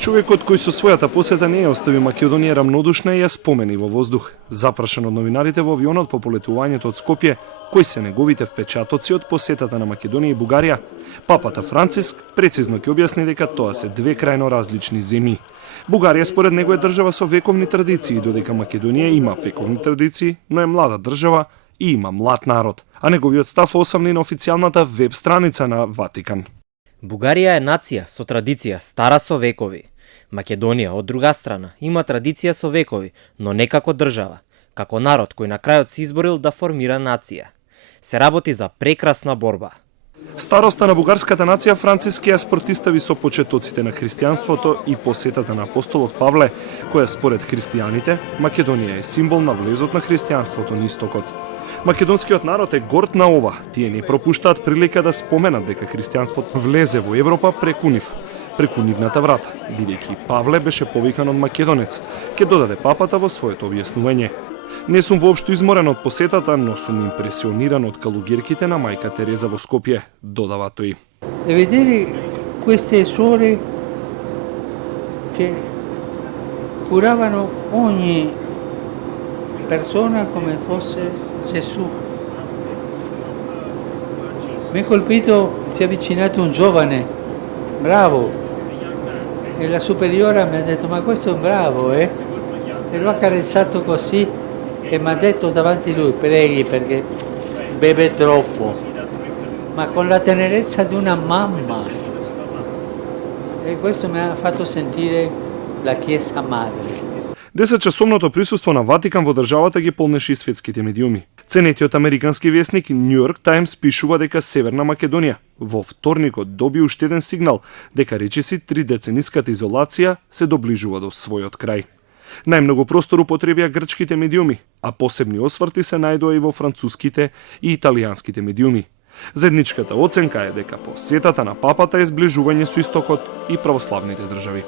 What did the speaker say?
Човекот кој со својата посета не ја остави Македонија рамнодушна и ја спомени во воздух. Запрашен од новинарите во авионот по полетувањето од Скопје, кои се неговите впечатоци од посетата на Македонија и Бугарија, папата Франциск прецизно ќе објасни дека тоа се две крајно различни земји. Бугарија според него е држава со вековни традиции, додека Македонија има вековни традиции, но е млада држава и има млад народ, а неговиот став осамни на официјалната веб страница на Ватикан. Бугарија е нација со традиција стара со векови. Македонија, од друга страна, има традиција со векови, но не како држава, како народ кој на крајот се изборил да формира нација. Се работи за прекрасна борба. Староста на бугарската нација Франциск ја спортистави со почетоците на христијанството и посетата на апостолот Павле, која според христијаните Македонија е символ на влезот на христијанството на истокот. Македонскиот народ е горд на ова. Тие не пропуштаат прилика да споменат дека христијанството влезе во Европа преку нивната врата, бидејќи Павле беше повикан од македонец, ке додаде папата во своето објаснување. Не сум воопшто изморен од посетата, но сум импресиониран од калугерките на мајка Тереза во Скопје, додава тој. E vedere queste suore che curavano ogni persona come fosse Gesù. Mi ha colpito, si è avvicinato un giovane, bravo, e la superiora mi ha detto ma questo è un bravo, E lo ha carezzato così e mi ha detto davanti a lui, preghi perché beve troppo, ma con la tenerezza di una mamma. E questo mi ha fatto sentire la Chiesa Madre. 10-часовното присуство на Ватикан во државата ги полнеше и светските медиуми. Ценетиот американски весник New York Times пишува дека Северна Македонија во вторникот доби уште еден сигнал дека речиси 3-децениската изолација се доближува до својот крај. Најмногу простор употребија грчките медиуми, а посебни осврти се најдоа и во француските и италијанските медиуми. Заедничката оценка е дека посетата на папата е сближување со истокот и православните држави.